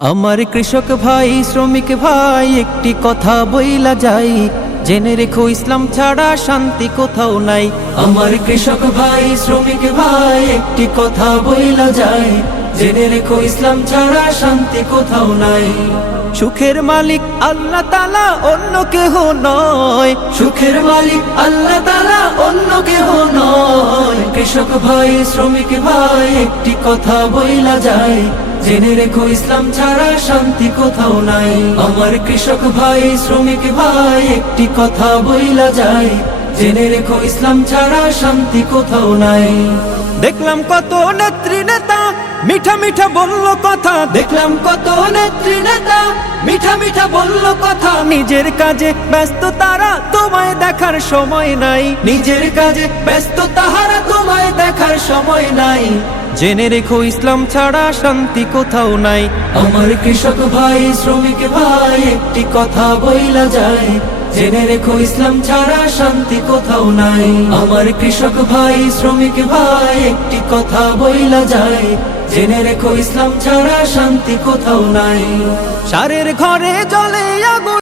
আমার কৃষক ভাই শ্রমিক ভাই একটি কথা বইলা যাই, জেনে রেখো ইসলাম ছাড়া শান্তি কোথাও নাই। আমার কৃষক ভাই শ্রমিক ভাই একটি কথা বইলা যাই, জেনে রেখো ইসলাম ছাড়া শান্তি কোথাও নাই। সুখের মালিক আল্লাহ তাআলা অন্য কেহ নয়, সুখের মালিক আল্লাহ তাআলা অন্য কেহ নয়। কৃষক ভাই শ্রমিক ভাই একটি কথা বইলা যায়, জেনে রেখো ইসলাম ছাড়া শান্তি কোথাও নাই। আমার কৃষক ভাই শ্রমিক ভাই একটি কথা বইলা যায়, জেনে রেখো ইসলাম ছাড়া শান্তি কোথাও নাই। দেখলাম কত নেত্রী নেতা মিঠা মিঠা বলল কথা, দেখলাম কত নেত্রী নেতা মিঠা মিঠা বলল কথা। নিজের কাজে ব্যস্ত তারা তোমায় দেখার সময় নাই, নিজের কাজে ব্যস্ত তাহারা তোমায় দেখার সময় নাই। জেনে রেখো ইসলাম ছাড়া শান্তি কোথাও নাই। আমার কৃষক ভাই শ্রমিক ভাই একটি কথা বইলা যায়, জেনে রেখো ইসলাম ছাড়া শান্তি কোথাও নাই। আমার কৃষক ভাই শ্রমিক ভাই একটি কথা বইলা যায়, জেনে রেখো ইসলাম ছাড়া শান্তি কোথাও নাই। সারের ঘরে জ্বলে আগুন।